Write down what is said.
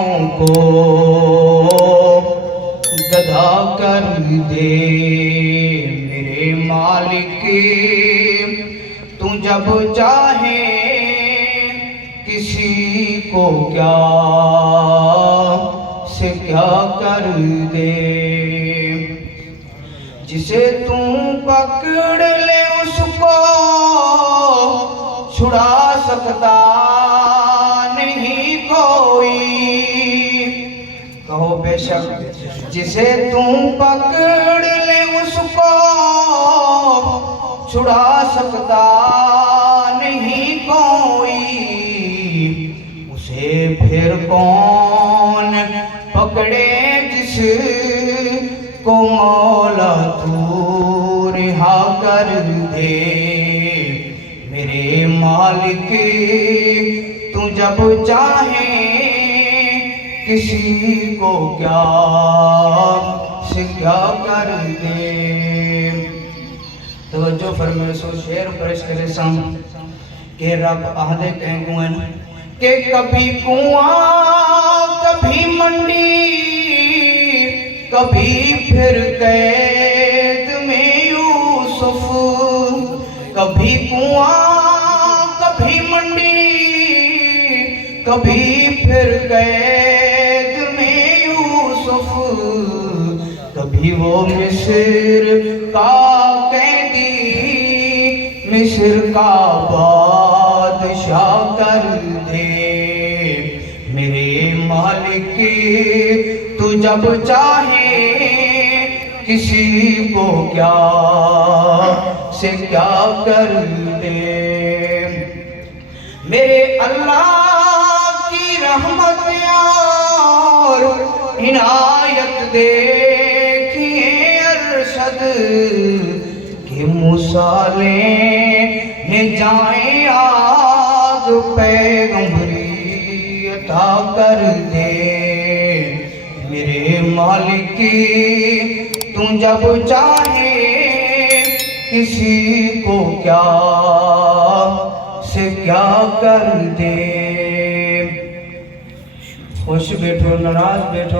پاؤں کو گدھا کر دے میرے مالک تو جب چاہے کسی کو کیا سے کیا کر دے جسے تم پکڑ لے اس کو چھڑا سکتا نہیں کوئی کہو بے شک جسے تم پکڑ لے اس کو چھڑا سکتا نہیں کوئی اسے پھر کون پکڑے جس کو مولا تو رہا کر دے میرے مالک تو جب چاہے کسی کو کیا سے کیا کر دے توجہ فرمائے سو شعر پرش کرے سام کہ رب آہدے کہیں گوئن کہ کبھی کنواں کبھی منڈی کبھی پھر قید میں یوسف کبھی کنواں کبھی منڈی کبھی پھر قید میں یوسف کبھی وہ مصر کا قیدی مصر کا بادشاہ کر دے میرے مالک تو جب چاہے کسی کو کیا سے کیا کر دے میرے اللہ کی رحمت اور عنایت دیکھیے ارشد کہ مصالے جائیں آگ پیغمبری عطا کر دے میرے مالک تو جب چاہے کسی کو کیا سے کیا کر دے خوش بیٹھو ناراض بیٹھو